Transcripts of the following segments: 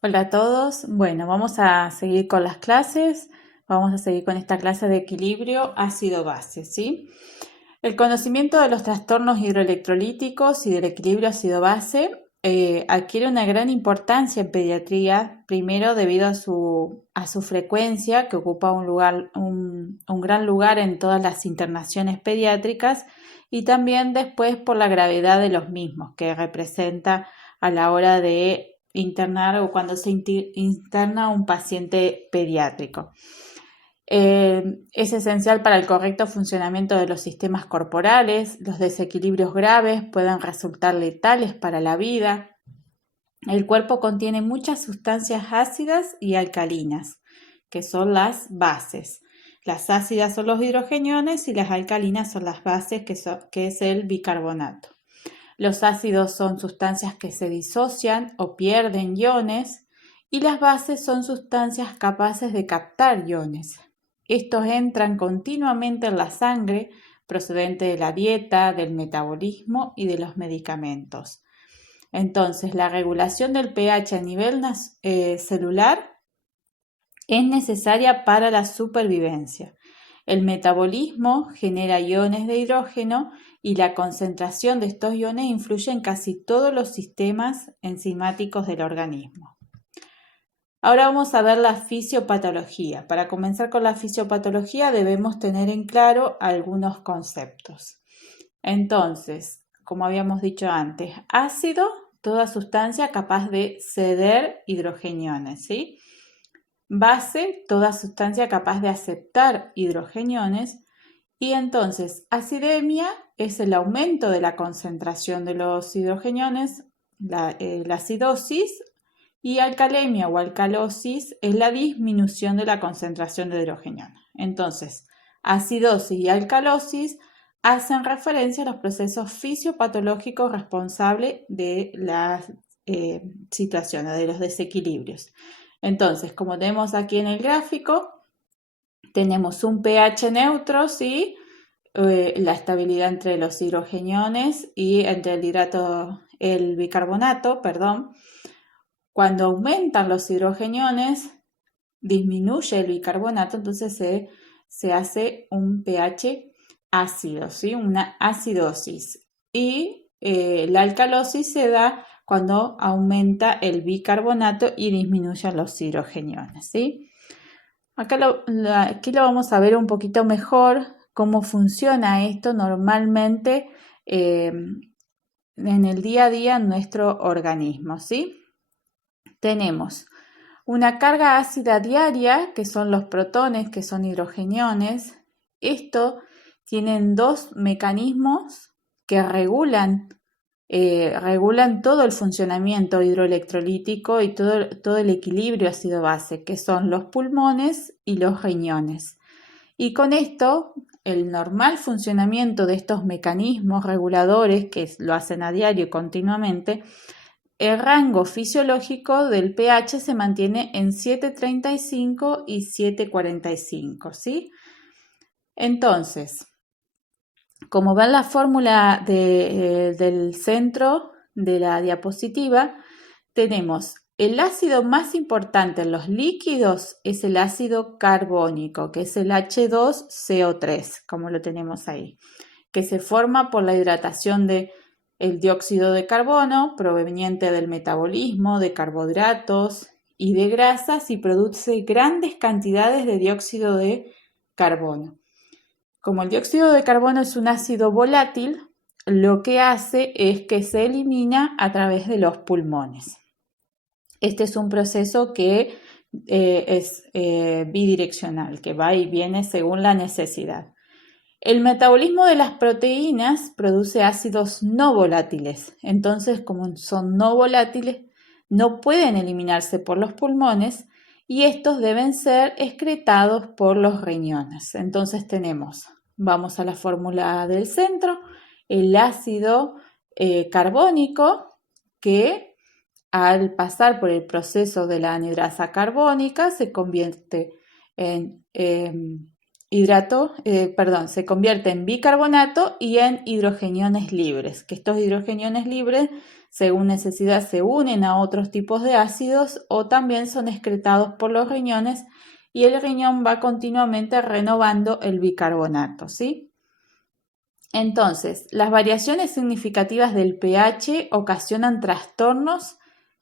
Hola a todos. Bueno, vamos a seguir con las clases. Vamos a seguir con esta clase de equilibrio ácido-base, ¿sí? El conocimiento de los trastornos hidroelectrolíticos y del equilibrio ácido-base adquiere una gran importancia en pediatría, primero debido a su frecuencia, que ocupa un gran lugar en todas las internaciones pediátricas, y también después por la gravedad de los mismos, que representa a la hora de internar o cuando se interna un paciente pediátrico. Es esencial para el correcto funcionamiento de los sistemas corporales. Los desequilibrios graves pueden resultar letales para la vida. El cuerpo contiene muchas sustancias ácidas y alcalinas, que son las bases. Las ácidas son los hidrogeniones y las alcalinas son las bases, que es el bicarbonato. Los ácidos son sustancias que se disocian o pierden iones, y las bases son sustancias capaces de captar iones. Estos entran continuamente en la sangre, procedente de la dieta, del metabolismo y de los medicamentos. Entonces, la regulación del pH a nivel celular es necesaria para la supervivencia. El metabolismo genera iones de hidrógeno y la concentración de estos iones influye en casi todos los sistemas enzimáticos del organismo. Ahora vamos a ver la fisiopatología. Para comenzar con la fisiopatología debemos tener en claro algunos conceptos. Entonces, como habíamos dicho antes, ácido, toda sustancia capaz de ceder hidrogeniones, ¿sí? Base, toda sustancia capaz de aceptar hidrogeniones. Y entonces, acidemia es el aumento de la concentración de los hidrogeniones, la acidosis, y alcalemia o alcalosis es la disminución de la concentración de hidrogeniones. Entonces, acidosis y alcalosis hacen referencia a los procesos fisiopatológicos responsables de las situaciones, de los desequilibrios. Entonces, como tenemos aquí en el gráfico, tenemos un pH neutro, ¿sí? La estabilidad entre los hidrogeniones y entre el bicarbonato, perdón. Cuando aumentan los hidrogeniones, disminuye el bicarbonato, entonces se hace un pH ácido, ¿sí? Una acidosis. Y la alcalosis se da cuando aumenta el bicarbonato y disminuyen los hidrogeniones, ¿sí? Aquí lo vamos a ver un poquito mejor cómo funciona esto normalmente en el día a día en nuestro organismo, ¿sí? Tenemos una carga ácida diaria, que son los protones, que son hidrogeniones. Esto tienen dos mecanismos que regulan todo el funcionamiento hidroelectrolítico y todo el equilibrio ácido-base, que son los pulmones y los riñones. Y con esto, el normal funcionamiento de estos mecanismos reguladores, que lo hacen a diario continuamente, el rango fisiológico del pH se mantiene en 7,35 y 7,45, ¿sí? Entonces, como ven la fórmula del centro de la diapositiva, tenemos el ácido más importante en los líquidos es el ácido carbónico, que es el H2CO3, como lo tenemos ahí, que se forma por la hidratación del dióxido de carbono proveniente del metabolismo de carbohidratos y de grasas y produce grandes cantidades de dióxido de carbono. Como el dióxido de carbono es un ácido volátil, lo que hace es que se elimina a través de los pulmones. Este es un proceso que es bidireccional, que va y viene según la necesidad. El metabolismo de las proteínas produce ácidos no volátiles. Entonces, como son no volátiles, no pueden eliminarse por los pulmones y estos deben ser excretados por los riñones. Entonces vamos a la fórmula del centro, el ácido carbónico, que al pasar por el proceso de la anhidrasa carbónica se convierte en se convierte en bicarbonato y en hidrogeniones libres, que estos hidrogeniones libres según necesidad se unen a otros tipos de ácidos o también son excretados por los riñones y el riñón va continuamente renovando el bicarbonato, ¿sí? Entonces, las variaciones significativas del pH ocasionan trastornos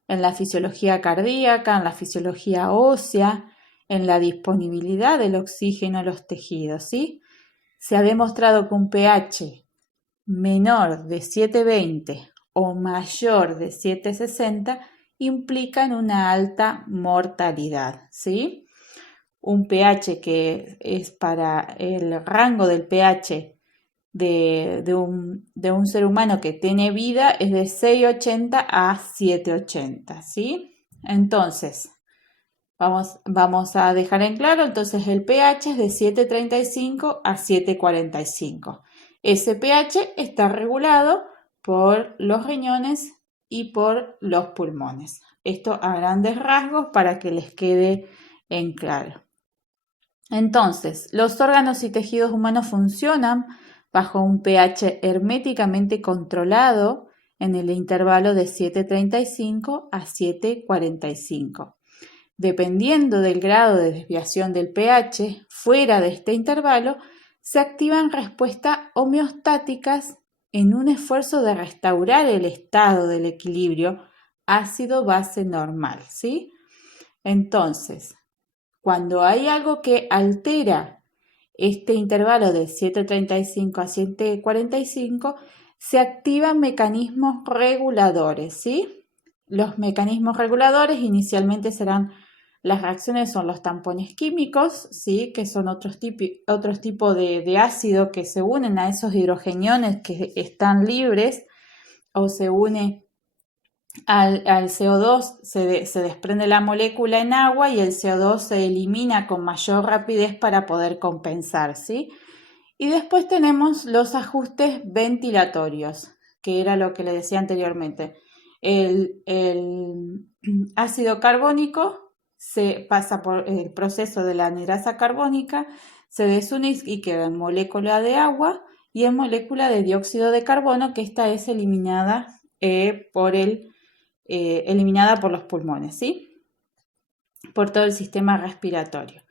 en la fisiología cardíaca, en la fisiología ósea, en la disponibilidad del oxígeno a los tejidos, ¿sí? Se ha demostrado que un pH menor de 7,20 o mayor de 7,60 implican una alta mortalidad, ¿sí? Un pH que es para el rango del pH de un ser humano que tiene vida es de 6,80 a 7,80, ¿sí? Entonces, vamos a dejar en claro, entonces el pH es de 7,35 a 7,45. Ese pH está regulado por los riñones y por los pulmones. Esto a grandes rasgos para que les quede en claro. Entonces, los órganos y tejidos humanos funcionan bajo un pH herméticamente controlado en el intervalo de 7,35 a 7,45. Dependiendo del grado de desviación del pH, fuera de este intervalo, se activan respuestas homeostáticas en un esfuerzo de restaurar el estado del equilibrio ácido-base normal, ¿sí? Entonces, cuando hay algo que altera este intervalo de 7,35 a 7,45, se activan mecanismos reguladores, ¿sí? Los mecanismos reguladores inicialmente serán las reacciones, son los tampones químicos, ¿sí? Que son otros tipos de ácido que se unen a esos hidrogeniones que están libres o se une al CO2, se desprende la molécula en agua y el CO2 se elimina con mayor rapidez para poder compensar, ¿sí? Y después tenemos los ajustes ventilatorios, que era lo que le decía anteriormente. El ácido carbónico se pasa por el proceso de la anhidrasa carbónica, se desune y queda en molécula de agua y en molécula de dióxido de carbono, que esta es eliminada eliminada por los pulmones, ¿sí? Por todo el sistema respiratorio.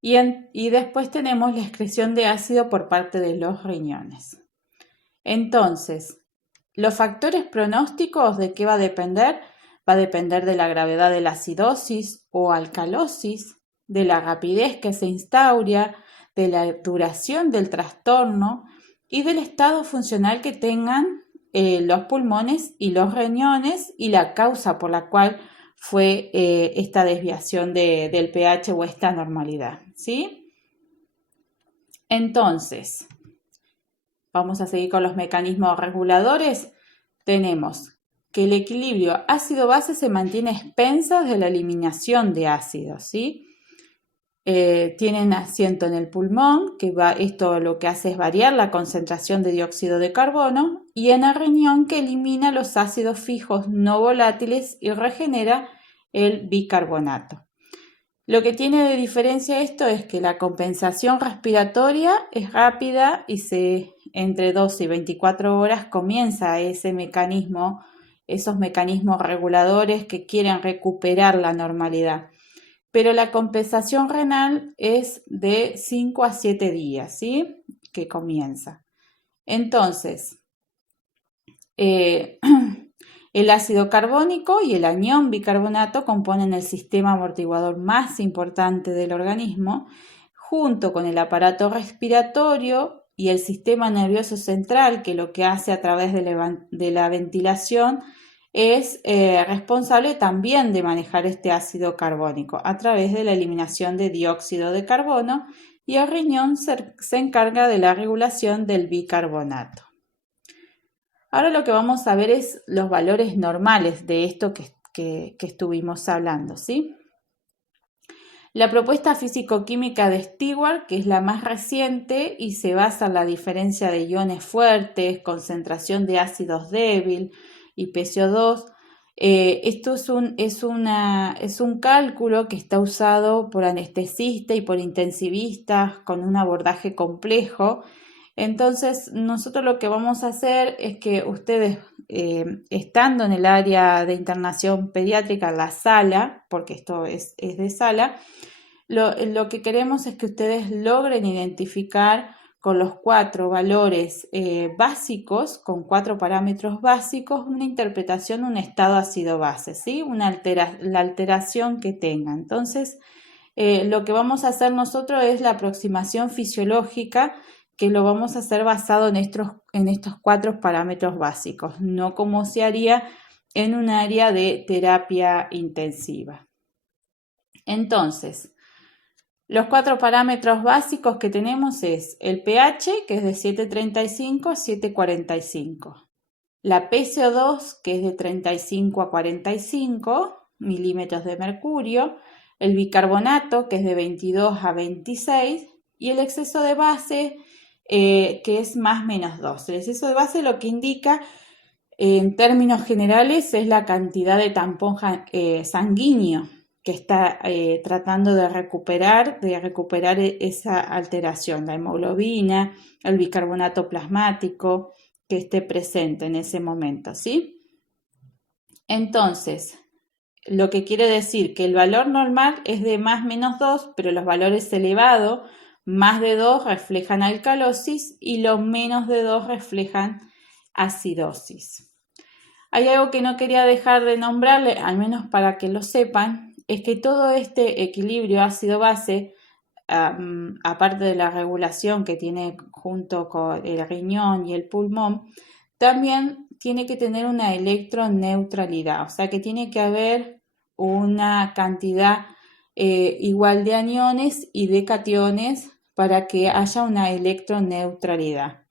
Y después tenemos la excreción de ácido por parte de los riñones. Entonces, los factores pronósticos, ¿de qué va a depender? Va a depender de la gravedad de la acidosis o alcalosis, de la rapidez que se instaura, de la duración del trastorno y del estado funcional que tengan los pulmones y los riñones y la causa por la cual fue esta desviación del pH o esta normalidad, ¿sí? Entonces, vamos a seguir con los mecanismos reguladores. Tenemos que el equilibrio ácido-base se mantiene a expensas de la eliminación de ácidos, ¿sí? Tienen asiento en el pulmón, esto lo que hace es variar la concentración de dióxido de carbono, y en el riñón, que elimina los ácidos fijos no volátiles y regenera el bicarbonato. Lo que tiene de diferencia esto es que la compensación respiratoria es rápida y entre 12 y 24 horas comienza esos mecanismos reguladores que quieren recuperar la normalidad. Pero la compensación renal es de 5 a 7 días, ¿sí? Que comienza. Entonces, el ácido carbónico y el anión bicarbonato componen el sistema amortiguador más importante del organismo, junto con el aparato respiratorio y el sistema nervioso central, que lo que hace a través de la ventilación es responsable también de manejar este ácido carbónico a través de la eliminación de dióxido de carbono, y el riñón se encarga de la regulación del bicarbonato. Ahora lo que vamos a ver es los valores normales de esto que estuvimos hablando, ¿sí? La propuesta físico-química de Stewart, que es la más reciente y se basa en la diferencia de iones fuertes, concentración de ácidos débil y PCO2. Esto es un cálculo que está usado por anestesistas y por intensivistas con un abordaje complejo. Entonces, nosotros lo que vamos a hacer es que ustedes estando en el área de internación pediátrica, la sala, porque esto es de sala, lo que queremos es que ustedes logren identificar con los 4 valores básicos, con 4 parámetros básicos, una interpretación, un estado ácido-base, ¿sí? La alteración que tenga. Entonces, lo que vamos a hacer nosotros es la aproximación fisiológica, que lo vamos a hacer basado en estos 4 parámetros básicos, no como se haría en un área de terapia intensiva. Entonces, los 4 parámetros básicos que tenemos es el pH, que es de 7,35 a 7,45. La PCO2, que es de 35 a 45 milímetros de mercurio. El bicarbonato, que es de 22 a 26. Y el exceso de base, que es más menos 2. El exceso de base lo que indica, en términos generales, es la cantidad de tampón sanguíneo que está tratando de recuperar esa alteración, la hemoglobina, el bicarbonato plasmático que esté presente en ese momento, ¿sí? Entonces, lo que quiere decir que el valor normal es de más menos 2, pero los valores elevados, más de 2, reflejan alcalosis y los menos de 2 reflejan acidosis. Hay algo que no quería dejar de nombrarle, al menos para que lo sepan, es que todo este equilibrio ácido-base, aparte de la regulación que tiene junto con el riñón y el pulmón, también tiene que tener una electroneutralidad, o sea que tiene que haber una cantidad igual de aniones y de cationes para que haya una electroneutralidad.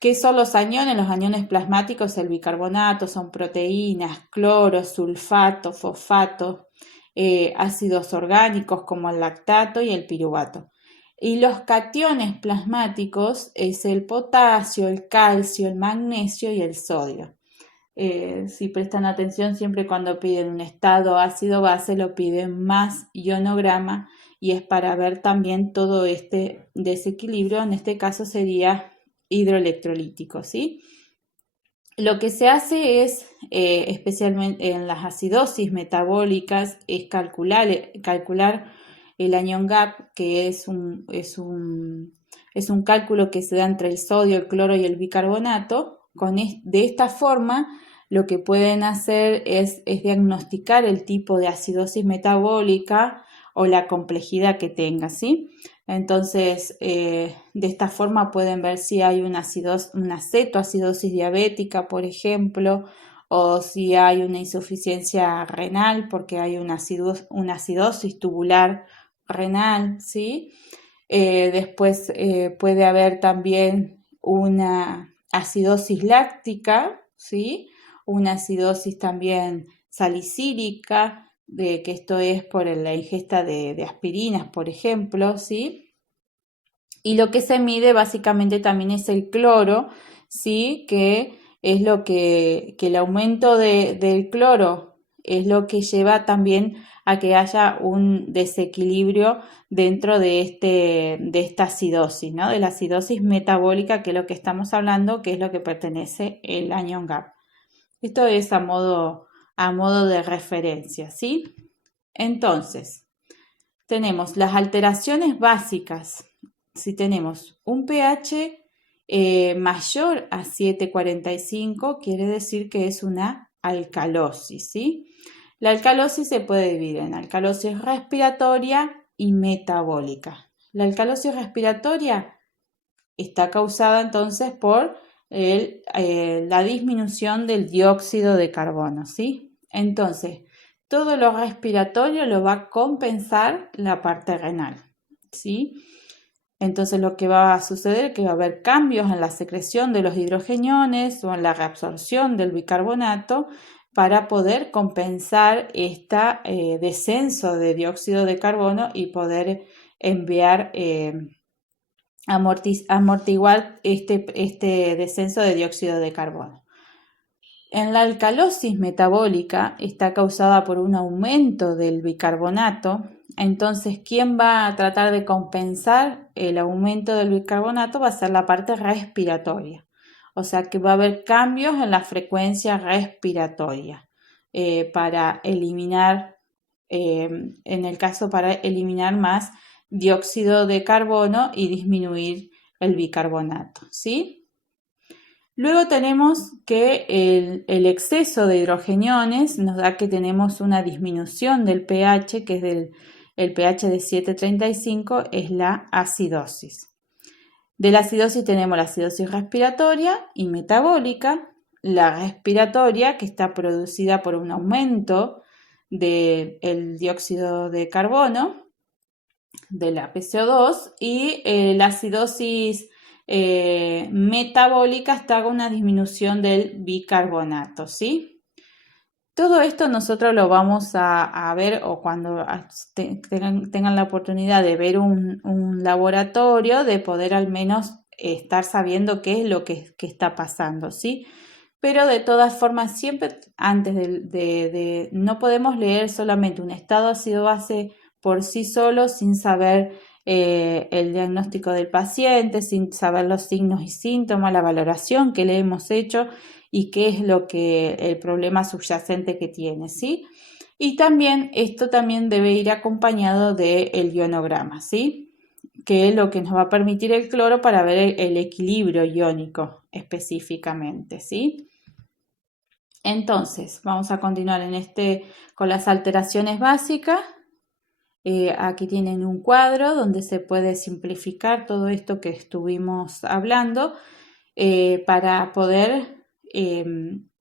¿Qué son los aniones? Los aniones plasmáticos, el bicarbonato, son proteínas, cloro, sulfato, fosfato, ácidos orgánicos como el lactato y el piruvato. Y los cationes plasmáticos es el potasio, el calcio, el magnesio y el sodio. Si prestan atención, siempre cuando piden un estado ácido-base lo piden más ionograma y es para ver también todo este desequilibrio. En este caso sería hidroelectrolítico, ¿sí? Lo que se hace es, especialmente en las acidosis metabólicas, es calcular el anion gap, que es un cálculo que se da entre el sodio, el cloro y el bicarbonato. De esta forma, lo que pueden hacer es diagnosticar el tipo de acidosis metabólica o la complejidad que tenga, ¿sí? Entonces, de esta forma pueden ver si hay una cetoacidosis diabética, por ejemplo, o si hay una insuficiencia renal porque hay una acidosis tubular renal, ¿sí? Después puede haber también una acidosis láctica, ¿sí? Una acidosis también salicílica, que esto es por la ingesta de aspirinas, por ejemplo, ¿sí? Y lo que se mide básicamente también es el cloro, ¿sí? Que es lo que el aumento del cloro es lo que lleva también a que haya un desequilibrio dentro de esta acidosis, ¿no? De la acidosis metabólica, que es lo que estamos hablando, que es lo que pertenece el anion gap. Esto es a modo de referencia, ¿sí? Entonces, tenemos las alteraciones básicas. Si tenemos un pH mayor a 7,45, quiere decir que es una alcalosis, ¿sí? La alcalosis se puede dividir en alcalosis respiratoria y metabólica. La alcalosis respiratoria está causada entonces por la disminución del dióxido de carbono, ¿sí? Entonces, todo lo respiratorio lo va a compensar la parte renal, ¿sí? Entonces lo que va a suceder es que va a haber cambios en la secreción de los hidrogeniones o en la reabsorción del bicarbonato para poder compensar este descenso de dióxido de carbono y poder enviar, amortiguar este descenso de dióxido de carbono. En la alcalosis metabólica está causada por un aumento del bicarbonato. Entonces, ¿quién va a tratar de compensar el aumento del bicarbonato? Va a ser la parte respiratoria. O sea que va a haber cambios en la frecuencia respiratoria para eliminar, en el caso para eliminar más dióxido de carbono y disminuir el bicarbonato, ¿sí? Luego tenemos que el exceso de hidrogeniones nos da que tenemos una disminución del pH, que es el pH de 7,35, es la acidosis. De la acidosis tenemos la acidosis respiratoria y metabólica. La respiratoria, que está producida por un aumento del dióxido de carbono, de la PCO2, y la acidosis metabólica está con una disminución del bicarbonato, ¿sí? Todo esto nosotros lo vamos a ver, o cuando tengan la oportunidad de ver un laboratorio, de poder al menos estar sabiendo qué es lo que está pasando, ¿sí? Pero de todas formas, siempre antes no podemos leer solamente un estado ácido-base por sí solo sin saber el diagnóstico del paciente, sin saber los signos y síntomas, la valoración que le hemos hecho y qué es el problema subyacente que tiene, ¿sí? Y también esto también debe ir acompañado del ionograma, ¿sí? Que es lo que nos va a permitir el cloro para ver el equilibrio iónico específicamente, ¿sí? Entonces, vamos a continuar con las alteraciones básicas. Aquí tienen un cuadro donde se puede simplificar todo esto que estuvimos hablando para poder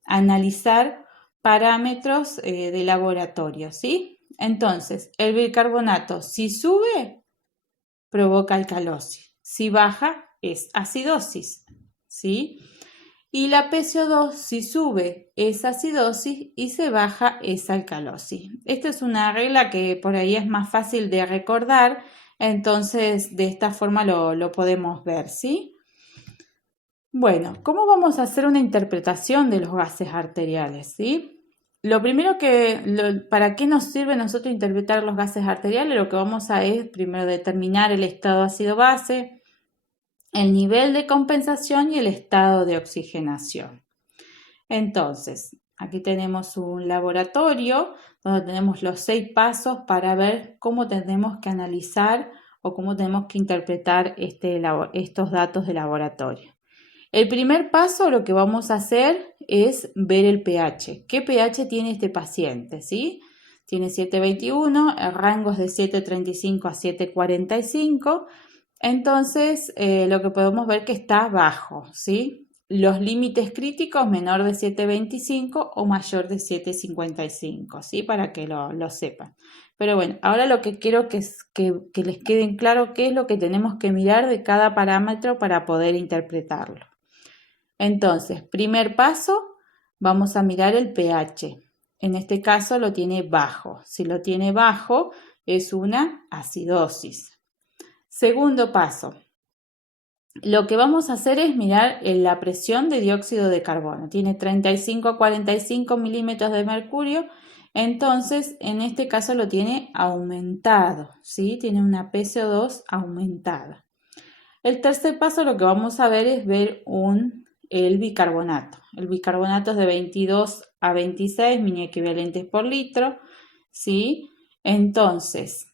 analizar parámetros de laboratorio, ¿sí? Entonces, el bicarbonato, si sube, provoca alcalosis. Si baja, es acidosis, ¿sí? Y la PCO2, si sube, es acidosis y si baja, es alcalosis. Esta es una regla que por ahí es más fácil de recordar, entonces de esta forma lo podemos ver, ¿sí? Bueno, ¿cómo vamos a hacer una interpretación de los gases arteriales, ¿sí? Lo primero ¿para qué nos sirve a nosotros interpretar los gases arteriales? Lo que vamos a es primero determinar el estado ácido-base, el nivel de compensación y el estado de oxigenación. Entonces, aquí tenemos un laboratorio donde tenemos los 6 pasos para ver cómo tenemos que analizar o cómo tenemos que interpretar estos datos de laboratorio. El primer paso, lo que vamos a hacer es ver el pH. ¿Qué pH tiene este paciente? ¿Sí? Tiene 7,21, el rango es de 7,35 a 7,45. Entonces, lo que podemos ver que está bajo, ¿sí? Los límites críticos menor de 7,25 o mayor de 7,55, ¿sí? Para que lo sepan. Pero bueno, ahora lo que quiero que les quede claro qué es lo que tenemos que mirar de cada parámetro para poder interpretarlo. Entonces, primer paso, vamos a mirar el pH. En este caso lo tiene bajo. Si lo tiene bajo, es una acidosis. Segundo paso, lo que vamos a hacer es mirar la presión de dióxido de carbono. Tiene 35 a 45 milímetros de mercurio, entonces en este caso lo tiene aumentado, ¿sí? Tiene una PCO2 aumentada. El tercer paso lo que vamos a ver es ver el bicarbonato. El bicarbonato es de 22 a 26 miliequivalentes por litro, ¿sí? Entonces,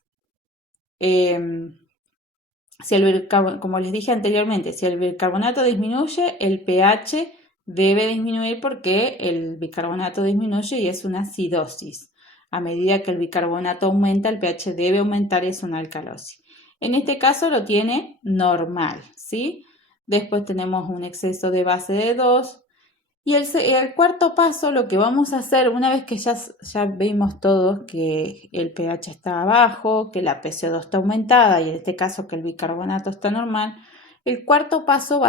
como les dije anteriormente, si el bicarbonato disminuye, el pH debe disminuir porque el bicarbonato disminuye y es una acidosis. A medida que el bicarbonato aumenta, el pH debe aumentar y es una alcalosis. En este caso lo tiene normal, ¿sí? Después tenemos un exceso de base de 2. Y el cuarto paso, lo que vamos a hacer, una vez que ya vimos todos que el pH está bajo, que la PCO2 está aumentada y en este caso que el bicarbonato está normal, el cuarto paso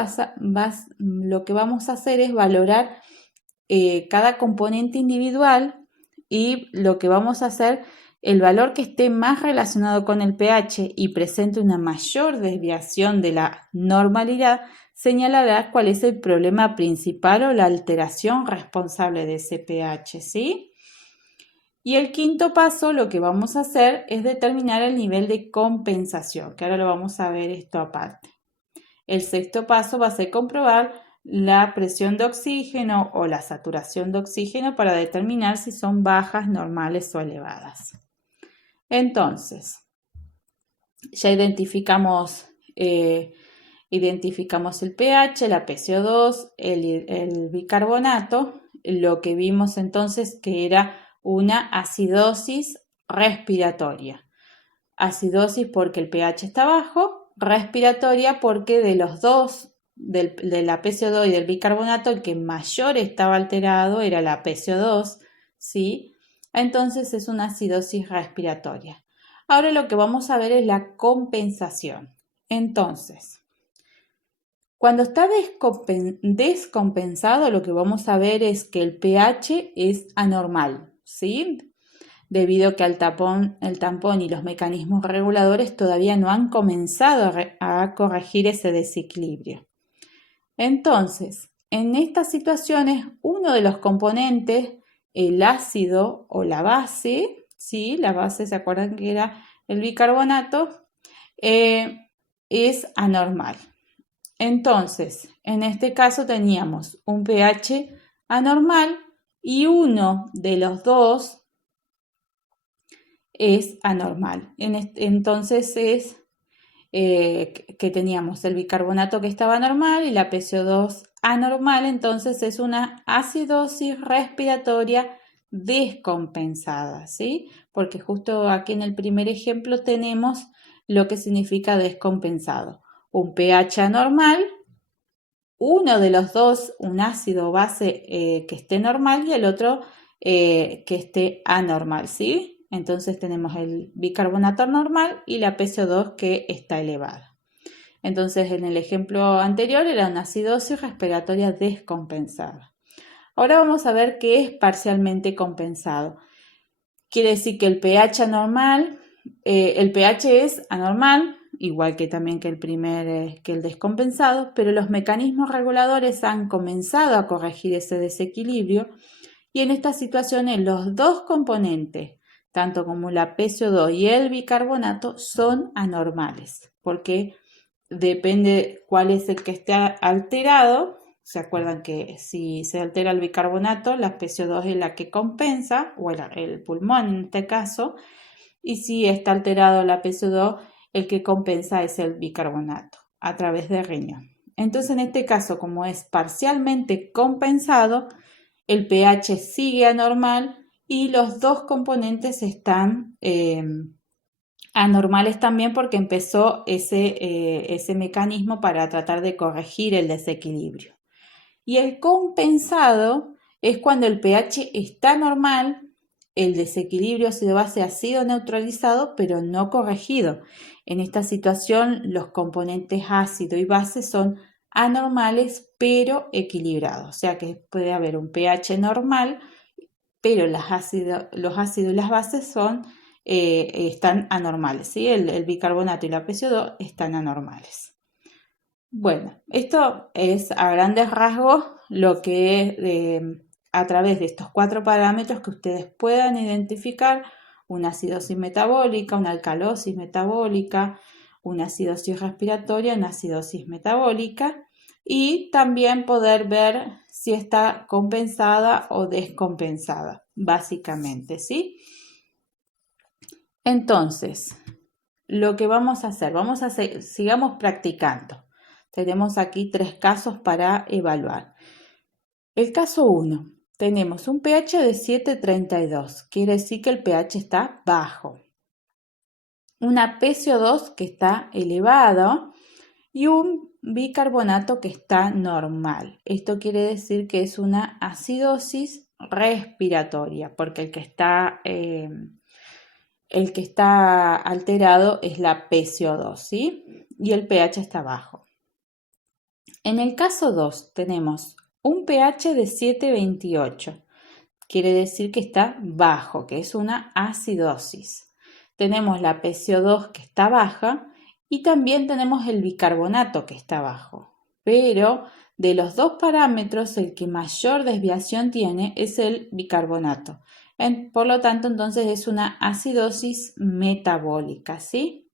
lo que vamos a hacer es valorar cada componente individual y lo que vamos a hacer, el valor que esté más relacionado con el pH y presente una mayor desviación de la normalidad, señalará cuál es el problema principal o la alteración responsable de ese pH, ¿sí? Y el quinto paso, lo que vamos a hacer es determinar el nivel de compensación, que ahora lo vamos a ver esto aparte. El sexto paso va a ser comprobar la presión de oxígeno o la saturación de oxígeno para determinar si son bajas, normales o elevadas. Entonces, ya identificamos el pH, la PCO2, el bicarbonato. Lo que vimos entonces que era una acidosis respiratoria. Acidosis porque el pH está bajo, respiratoria porque de los dos, de la PCO2 y del bicarbonato, el que mayor estaba alterado era la PCO2, ¿sí? Entonces es una acidosis respiratoria. Ahora lo que vamos a ver es la compensación. Entonces, cuando está descompensado, lo que vamos a ver es que el pH es anormal, ¿sí? Debido a que el tampón y los mecanismos reguladores todavía no han comenzado a corregir ese desequilibrio. Entonces, en estas situaciones, uno de los componentes, el ácido o la base, ¿sí? La base, ¿se acuerdan que era el bicarbonato? Es anormal. Entonces, en este caso teníamos un pH anormal y uno de los dos es anormal. Entonces es que teníamos el bicarbonato que estaba normal y la PCO2 anormal, entonces es una acidosis respiratoria descompensada, ¿sí? Porque justo aquí en el primer ejemplo tenemos lo que significa descompensado. Un pH anormal, uno de los dos, un ácido base que esté normal y el otro que esté anormal, ¿sí? Entonces tenemos el bicarbonato normal y la PCO2 que está elevada. Entonces en el ejemplo anterior era una acidosis respiratoria descompensada. Ahora vamos a ver qué es parcialmente compensado. Quiere decir que el pH anormal, el pH es anormal, igual que también que el descompensado, pero los mecanismos reguladores han comenzado a corregir ese desequilibrio y en estas situaciones los dos componentes, tanto como la PCO2 y el bicarbonato, son anormales, porque depende cuál es el que esté alterado. ¿Se acuerdan que si se altera el bicarbonato, la PCO2 es la que compensa, o el pulmón en este caso, y si está alterado la PCO2, el que compensa es el bicarbonato a través del riñón. Entonces, en este caso, como es parcialmente compensado, el pH sigue anormal y los dos componentes están anormales también porque empezó ese mecanismo para tratar de corregir el desequilibrio. Y el compensado es cuando el pH está normal, el desequilibrio ácido-base ha sido neutralizado pero no corregido. En esta situación los componentes ácido y base son anormales pero equilibrados, o sea que puede haber un pH normal pero los ácidos y las bases están anormales, ¿sí? El bicarbonato y la PCO2 están anormales. Bueno, esto es a grandes rasgos lo que es a través de estos 4 parámetros que ustedes puedan identificar una acidosis metabólica, una alcalosis metabólica, una acidosis respiratoria, una acidosis metabólica y también poder ver si está compensada o descompensada, básicamente, ¿sí? Entonces, lo que vamos a hacer, sigamos practicando. Tenemos aquí 3 casos para evaluar. El caso 1, tenemos un pH de 7,32, quiere decir que el pH está bajo. Una PCO2 que está elevado y un bicarbonato que está normal. Esto quiere decir que es una acidosis respiratoria, porque el que está alterado es la PCO2, ¿sí? Y el pH está bajo. En el caso 2 tenemos un pH de 7,28. Quiere decir que está bajo, que es una acidosis. Tenemos la PCO2 que está baja y también tenemos el bicarbonato que está bajo. Pero de los dos parámetros, el que mayor desviación tiene es el bicarbonato. Por lo tanto, entonces es una acidosis metabólica, ¿sí?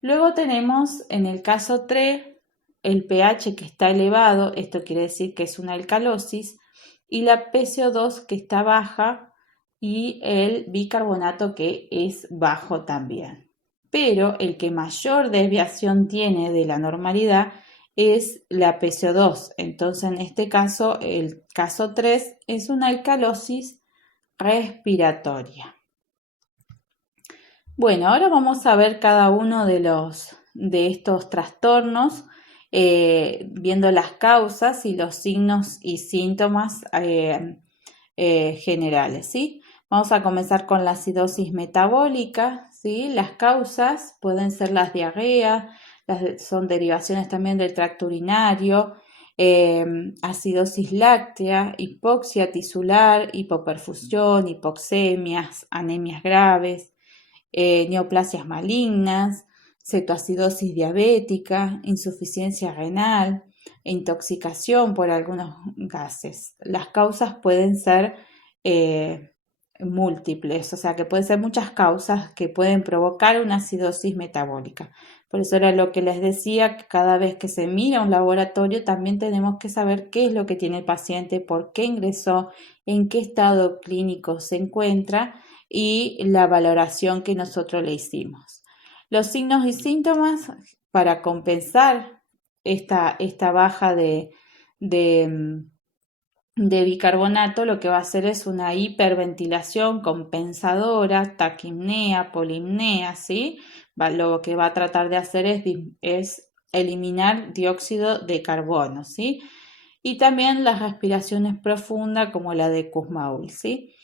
Luego tenemos en el caso 3 el pH que está elevado, esto quiere decir que es una alcalosis, y la PCO2 que está baja y el bicarbonato que es bajo también. Pero el que mayor desviación tiene de la normalidad es la PCO2. Entonces, en este caso, el caso 3 es una alcalosis respiratoria. Bueno, ahora vamos a ver cada uno de estos trastornos, viendo las causas y los signos y síntomas generales, ¿sí? Vamos a comenzar con la acidosis metabólica, ¿sí? Las causas pueden ser las diarreas, son derivaciones también del tracto urinario, acidosis láctea, hipoxia tisular, hipoperfusión, hipoxemias, anemias graves, neoplasias malignas, cetoacidosis diabética, insuficiencia renal, intoxicación por algunos gases. Las causas pueden ser múltiples, o sea que pueden ser muchas causas que pueden provocar una acidosis metabólica. Por eso era lo que les decía, que cada vez que se mira un laboratorio también tenemos que saber qué es lo que tiene el paciente, por qué ingresó, en qué estado clínico se encuentra y la valoración que nosotros le hicimos. Los signos y síntomas para compensar esta baja de bicarbonato, lo que va a hacer es una hiperventilación compensadora, taquipnea, polipnea, ¿sí? Lo que va a tratar de hacer es eliminar dióxido de carbono, ¿sí? Y también las respiraciones profundas como la de Kussmaul, ¿sí?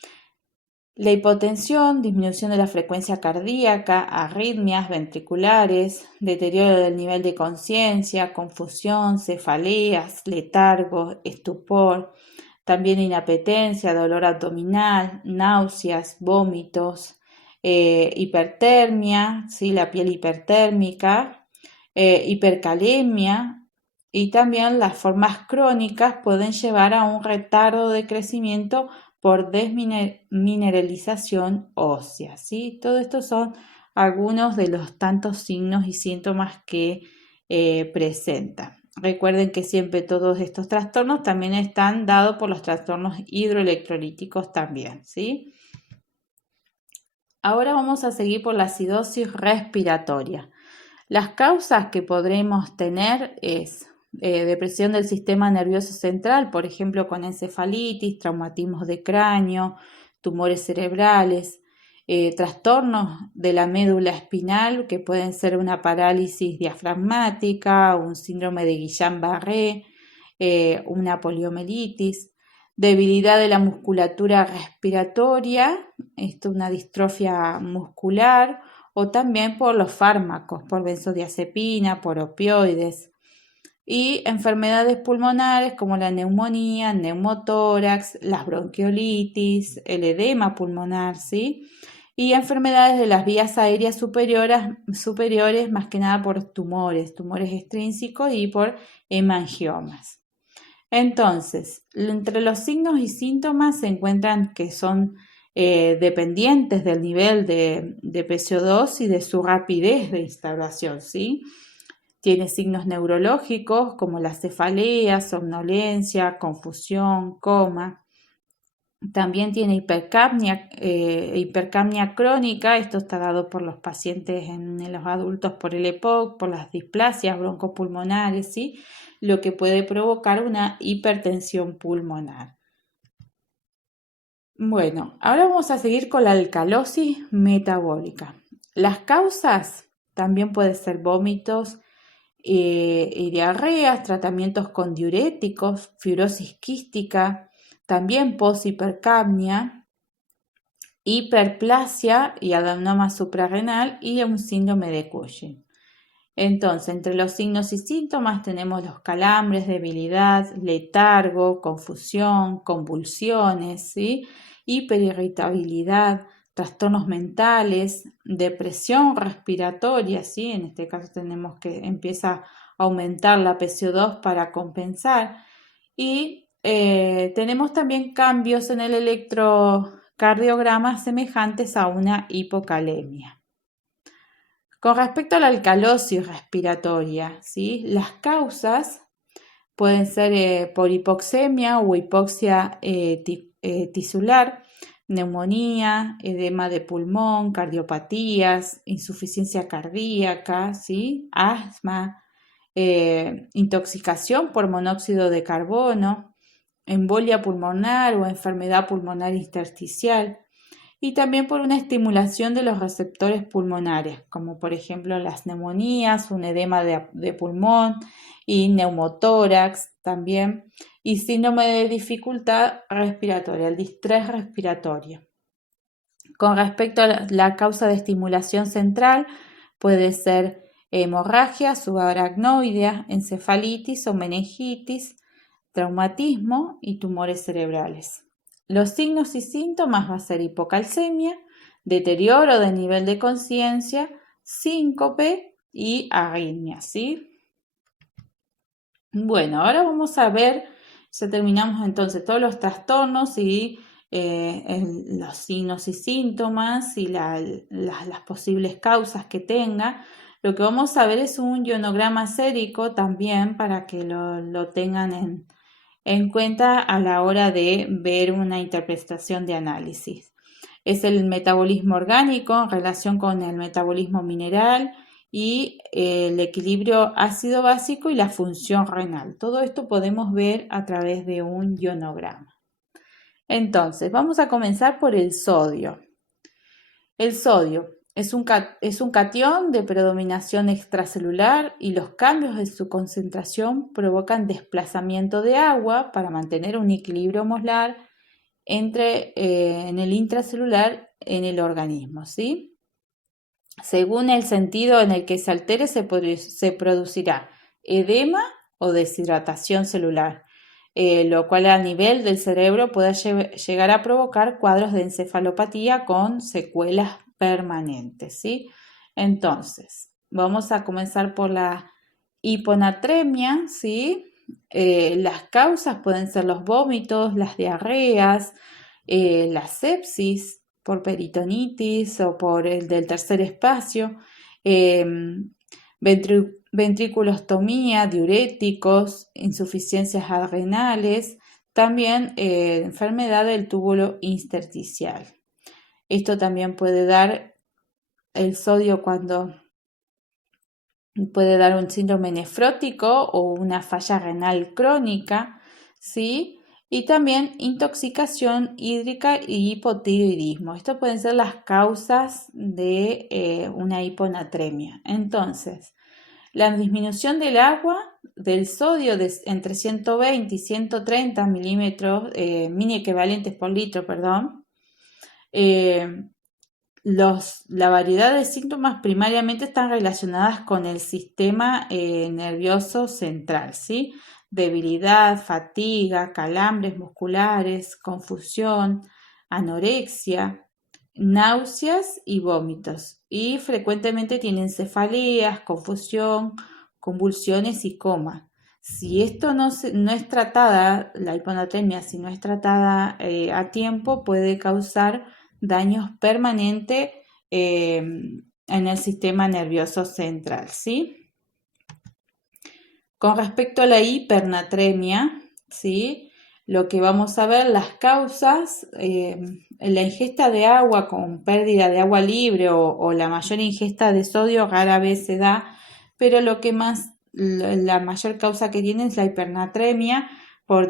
La hipotensión, disminución de la frecuencia cardíaca, arritmias ventriculares, deterioro del nivel de conciencia, confusión, cefaleas, letargo, estupor, también inapetencia, dolor abdominal, náuseas, vómitos, hipertermia, ¿sí? La piel hipertérmica, hipercalemia, y también las formas crónicas pueden llevar a un retardo de crecimiento por desmineralización ósea, ¿sí? Todo esto son algunos de los tantos signos y síntomas que presenta. Recuerden que siempre todos estos trastornos también están dados por los trastornos hidroelectrolíticos también, ¿sí? Ahora vamos a seguir por la acidosis respiratoria. Las causas que podremos tener es depresión del sistema nervioso central, por ejemplo, con encefalitis, traumatismos de cráneo, tumores cerebrales, trastornos de la médula espinal, que pueden ser una parálisis diafragmática, un síndrome de Guillain-Barré, una poliomielitis, debilidad de la musculatura respiratoria, esto una distrofia muscular, o también por los fármacos, por benzodiazepina, por opioides, y enfermedades pulmonares como la neumonía, neumotórax, las bronquiolitis, el edema pulmonar, ¿sí? Y enfermedades de las vías aéreas superiores más que nada por tumores extrínsecos y por hemangiomas. Entonces, entre los signos y síntomas se encuentran que son dependientes del nivel de PCO2 y de su rapidez de instauración, ¿sí? Tiene signos neurológicos como la cefalea, somnolencia, confusión, coma. También tiene hipercapnia crónica, esto está dado por los pacientes en los adultos por el EPOC, por las displasias broncopulmonares, ¿sí? Lo que puede provocar una hipertensión pulmonar. Bueno, ahora vamos a seguir con la alcalosis metabólica. Las causas también pueden ser vómitos y diarreas, tratamientos con diuréticos, fibrosis quística, también poshipercapnia, hiperplasia y adenoma suprarrenal y un síndrome de Cushing. Entonces, entre los signos y síntomas tenemos los calambres, debilidad, letargo, confusión, convulsiones, ¿sí? Hiperirritabilidad, trastornos mentales, depresión respiratoria, ¿sí? En este caso tenemos que empieza a aumentar la PCO2 para compensar. Y tenemos también cambios en el electrocardiograma semejantes a una hipocalemia. Con respecto a la alcalosis respiratoria, ¿sí? Las causas pueden ser por hipoxemia o hipoxia tisular, neumonía, edema de pulmón, cardiopatías, insuficiencia cardíaca, ¿sí? Asma, intoxicación por monóxido de carbono, embolia pulmonar o enfermedad pulmonar intersticial, y también por una estimulación de los receptores pulmonares, como por ejemplo las neumonías, un edema de pulmón y neumotórax también, y síndrome de dificultad respiratoria, el distrés respiratorio. Con respecto a la causa de estimulación central, puede ser hemorragia subaracnoidea, encefalitis o meningitis, traumatismo y tumores cerebrales. Los signos y síntomas va a ser hipocalcemia, deterioro del nivel de conciencia, síncope y arritmia, ¿sí? Bueno, ahora vamos a ver, ya terminamos entonces todos los trastornos y los signos y síntomas y las posibles causas que tenga. Lo que vamos a ver es un ionograma sérico también para que lo tengan en cuenta a la hora de ver una interpretación de análisis. Es el metabolismo orgánico en relación con el metabolismo mineral y el equilibrio ácido-básico y la función renal. Todo esto podemos ver a través de un ionograma. Entonces, vamos a comenzar por el sodio. El sodio es un catión de predominación extracelular y los cambios en su concentración provocan desplazamiento de agua para mantener un equilibrio molar en el intracelular en el organismo, ¿sí? Según el sentido en el que se altere, se producirá edema o deshidratación celular, lo cual a nivel del cerebro puede llegar a provocar cuadros de encefalopatía con secuelas permanentes, ¿sí? Entonces, vamos a comenzar por la hiponatremia, ¿sí? Las causas pueden ser los vómitos, las diarreas, la sepsis por peritonitis o por el del tercer espacio, ventriculostomía, diuréticos, insuficiencias adrenales, también enfermedad del túbulo intersticial. Esto también puede dar el sodio cuando puede dar un síndrome nefrótico o una falla renal crónica, ¿sí? Y también intoxicación hídrica y hipotiroidismo. Estas pueden ser las causas de una hiponatremia. Entonces, la disminución del agua, del sodio entre 120 y 130 milímetros, mini equivalentes por litro, perdón, la variedad de síntomas primariamente están relacionadas con el sistema nervioso central, ¿sí? Debilidad, fatiga, calambres musculares, confusión, anorexia, náuseas y vómitos. Y frecuentemente tienen cefaleas, confusión, convulsiones y coma. Si esto no es tratada, la hiponatremia, si no es tratada a tiempo, puede causar daños permanentes en el sistema nervioso central, ¿sí? Con respecto a la hipernatremia, ¿sí? Lo que vamos a ver, las causas, la ingesta de agua con pérdida de agua libre o la mayor ingesta de sodio rara vez se da, pero la mayor causa que tiene es la hipernatremia por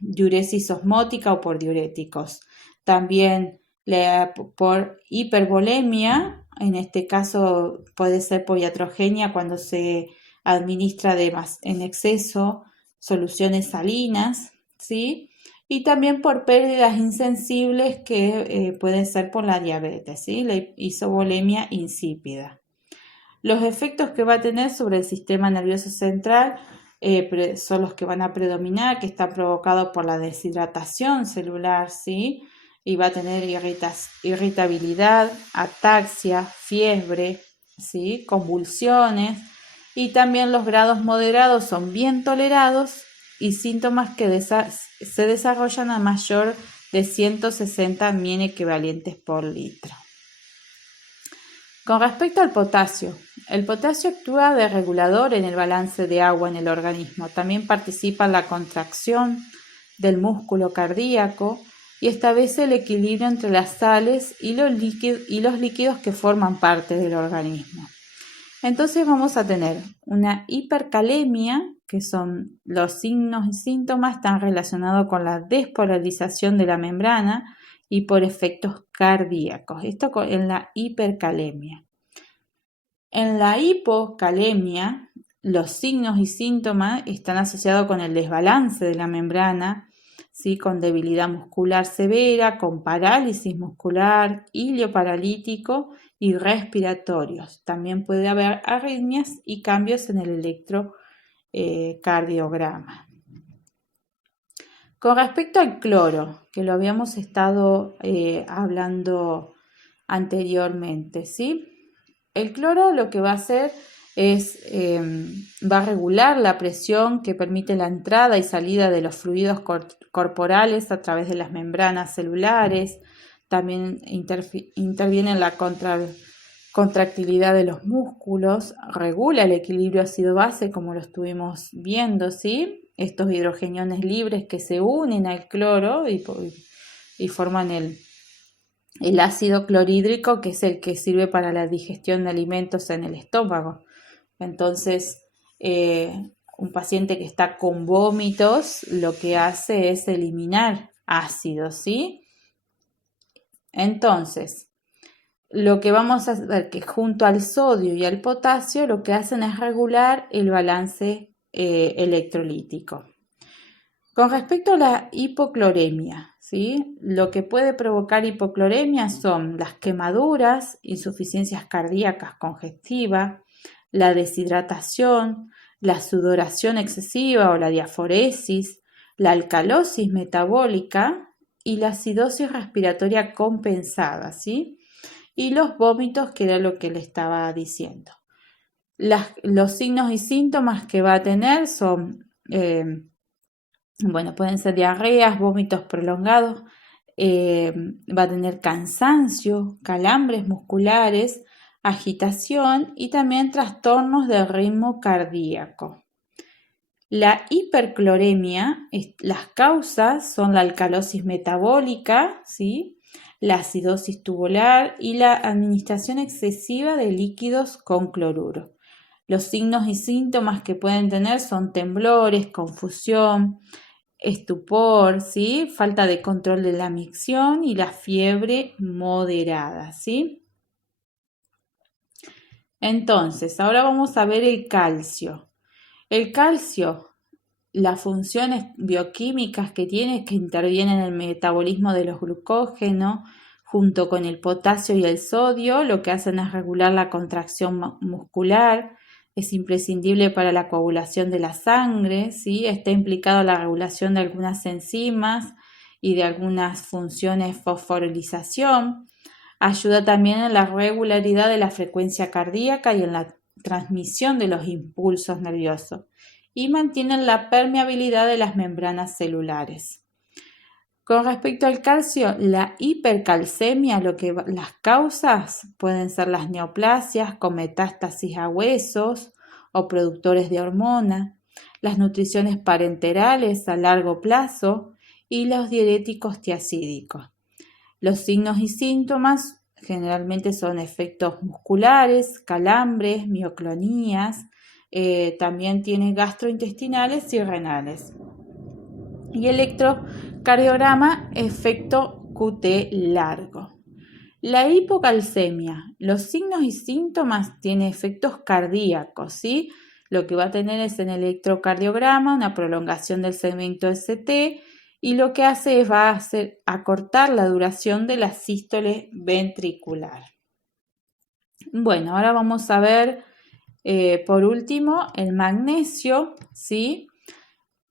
diuresis osmótica o por diuréticos. También por hipervolemia, en este caso puede ser por iatrogenia cuando se administra en exceso soluciones salinas, ¿sí? Y también por pérdidas insensibles que pueden ser por la diabetes, ¿sí? La isovolemia insípida. Los efectos que va a tener sobre el sistema nervioso central son los que van a predominar, que está provocado por la deshidratación celular, ¿sí? Y va a tener irritabilidad, ataxia, fiebre, ¿sí? Convulsiones, y también los grados moderados son bien tolerados y síntomas que se desarrollan a mayor de 160 mien equivalentes por litro. Con respecto al potasio, el potasio actúa de regulador en el balance de agua en el organismo. También participa en la contracción del músculo cardíaco y establece el equilibrio entre las sales y los líquidos que forman parte del organismo. Entonces vamos a tener una hipercalemia, que son los signos y síntomas están relacionados con la despolarización de la membrana y por efectos cardíacos. Esto en la hipercalemia. En la hipocalemia, los signos y síntomas están asociados con el desbalance de la membrana, ¿sí? Con debilidad muscular severa, con parálisis muscular, hilio paralítico y respiratorios. También puede haber arritmias y cambios en el electrocardiograma. Con respecto al cloro, que lo habíamos estado hablando anteriormente, ¿sí? El cloro lo que va a hacer es, va a regular la presión que permite la entrada y salida de los fluidos corporales a través de las membranas celulares. También interviene en la contractilidad de los músculos, regula el equilibrio ácido-base como lo estuvimos viendo, ¿sí? Estos hidrogeniones libres que se unen al cloro y forman el ácido clorhídrico, que es el que sirve para la digestión de alimentos en el estómago. Entonces, un paciente que está con vómitos lo que hace es eliminar ácidos, ¿sí? Entonces, lo que vamos a ver que junto al sodio y al potasio lo que hacen es regular el balance electrolítico. Con respecto a la hipocloremia, ¿sí? Lo que puede provocar hipocloremia son las quemaduras, insuficiencias cardíacas congestivas, la deshidratación, la sudoración excesiva o la diaforesis, la alcalosis metabólica y la acidosis respiratoria compensada, ¿sí? Y los vómitos, que era lo que le estaba diciendo. Los signos y síntomas que va a tener son, pueden ser diarreas, vómitos prolongados, va a tener cansancio, calambres musculares, agitación y también trastornos del ritmo cardíaco. La hipercloremia, las causas son la alcalosis metabólica, ¿sí? La acidosis tubular y la administración excesiva de líquidos con cloruro. Los signos y síntomas que pueden tener son temblores, confusión, estupor, ¿sí? Falta de control de la micción y la fiebre moderada, ¿sí? Entonces, ahora vamos a ver el calcio. El calcio, las funciones bioquímicas que tiene es que interviene en el metabolismo de los glucógenos, junto con el potasio y el sodio, lo que hacen es regular la contracción muscular, es imprescindible para la coagulación de la sangre, ¿sí? Está implicado en la regulación de algunas enzimas y de algunas funciones fosforilización. Ayuda también en la regularidad de la frecuencia cardíaca y en la transmisión de los impulsos nerviosos y mantienen la permeabilidad de las membranas celulares. Con respecto al calcio, la hipercalcemia, las causas pueden ser las neoplasias con metástasis a huesos o productores de hormona, las nutriciones parenterales a largo plazo y los diuréticos tiacídicos. Los signos y síntomas generalmente son efectos musculares, calambres, mioclonías, también tiene gastrointestinales y renales. Y electrocardiograma, efecto QT largo. La hipocalcemia, los signos y síntomas tienen efectos cardíacos, ¿sí? Lo que va a tener es en el electrocardiograma una prolongación del segmento ST y lo que hace es va a hacer acortar la duración de la sístole ventricular. Bueno, ahora vamos a ver por último el magnesio, ¿sí?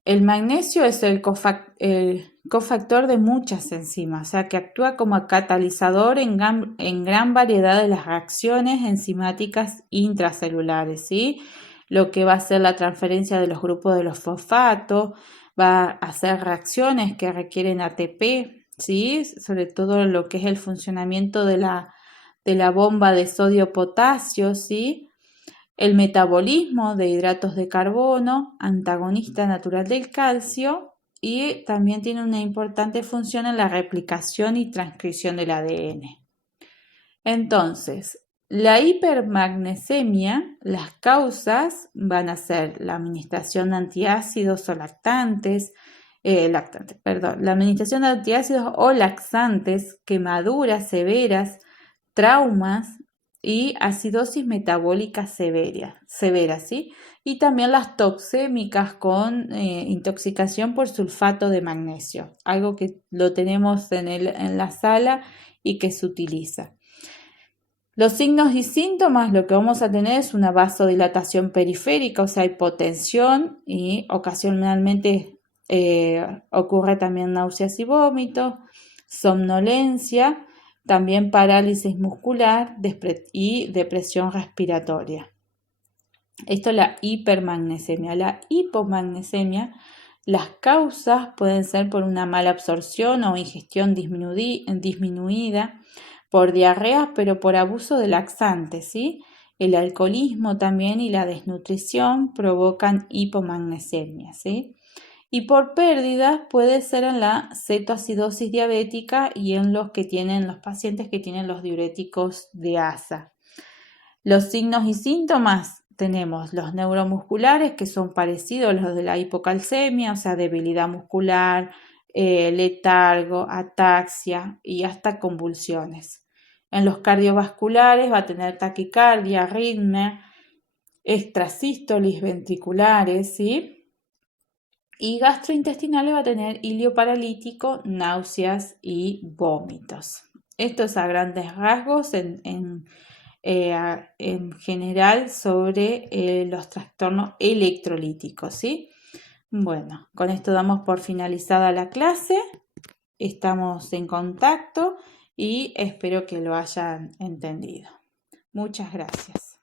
El magnesio es el cofactor de muchas enzimas, o sea que actúa como catalizador en gran variedad de las reacciones enzimáticas intracelulares, ¿sí? Lo que va a hacer la transferencia de los grupos de los fosfatos, va a hacer reacciones que requieren ATP, ¿sí? Sobre todo lo que es el funcionamiento de la de la bomba de sodio-potasio, ¿sí? El metabolismo de hidratos de carbono, antagonista natural del calcio, y también tiene una importante función en la replicación y transcripción del ADN. Entonces, la hipermagnesemia, las causas van a ser la administración de antiácidos o laxantes, la administración de antiácidos o laxantes, quemaduras severas, traumas y acidosis metabólica severa, ¿sí? Y también las toxémicas con intoxicación por sulfato de magnesio, algo que lo tenemos en la sala y que se utiliza. Los signos y síntomas, lo que vamos a tener es una vasodilatación periférica, o sea, hipotensión, y ocasionalmente ocurre también náuseas y vómitos, somnolencia, también parálisis muscular y depresión respiratoria. Esto es la hipermagnesemia. La hipomagnesemia, las causas pueden ser por una mala absorción o ingestión disminuida, por diarrea, pero por abuso de laxantes, ¿sí? El alcoholismo también y la desnutrición provocan hipomagnesemia, ¿sí? Y por pérdidas puede ser en la cetoacidosis diabética y en los pacientes que tienen los diuréticos de ASA. Los signos y síntomas tenemos los neuromusculares, que son parecidos a los de la hipocalcemia, o sea, debilidad muscular, letargo, ataxia y hasta convulsiones. En los cardiovasculares va a tener taquicardia, arritmia, extrasístolis ventriculares, ¿sí? Y gastrointestinales va a tener ilio paralítico, náuseas y vómitos. Esto es a grandes rasgos en general sobre los trastornos electrolíticos, ¿sí? Bueno, con esto damos por finalizada la clase. Estamos en contacto y espero que lo hayan entendido. Muchas gracias.